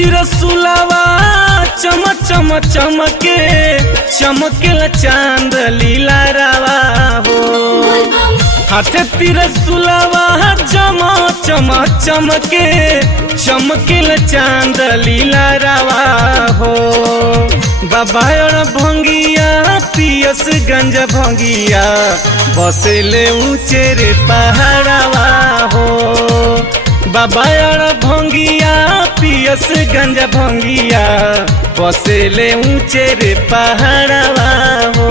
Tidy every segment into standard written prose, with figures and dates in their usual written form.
तिरसुलवा चम चम चमके चमकेला चांद लीला रावा हो। हाथे तिरसुलवा चम चम चमके चमकेला चांद लीला रावा हो। बाबा भंगिया पियस गंज भंगिया बसेले ऊंचे रे पहाड़वा हो। बाबा भंगिया पियस गंज भंगिया बसेले ऊंचे रे पहाड़वा हो।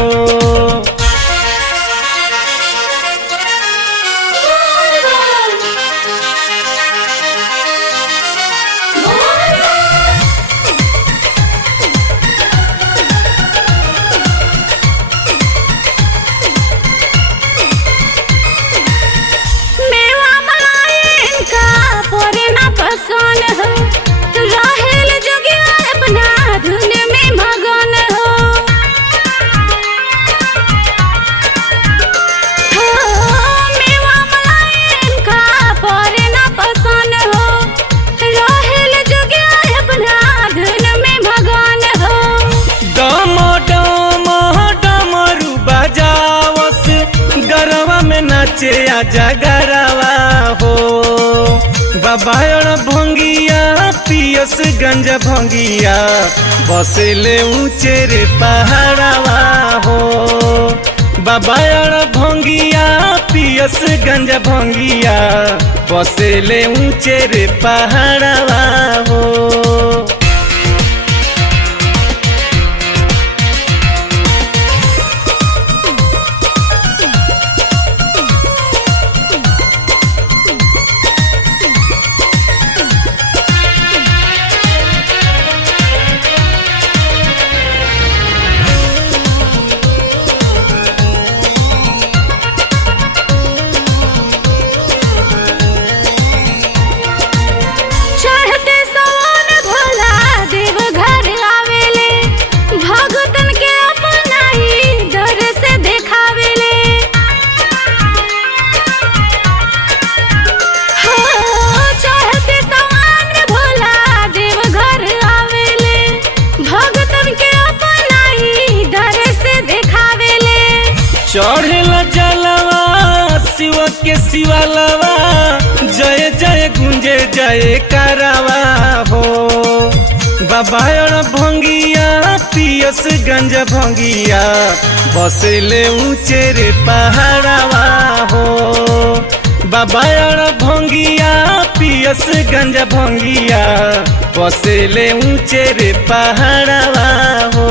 नाचे आजा गरवा हो। बाबा भंगिया पियस गंज भंगिया बसेले ऊंचे रे पहाड़वा हो। बाबा भंगिया पियस गंज भंगिया बसेले ऊंचे रे पहाड़वा हो। चढ़ेला जलवा शिव के शिवालवा जय जय गुंजे जय करवा हो। बाबा भंगिया पियस गंज भंगिया बसेले ऊंचे रे पहाड़वा हो। बाबा भंगिया पियस गंज भंगिया बसेले ऊंचे रे पहाड़वा हो।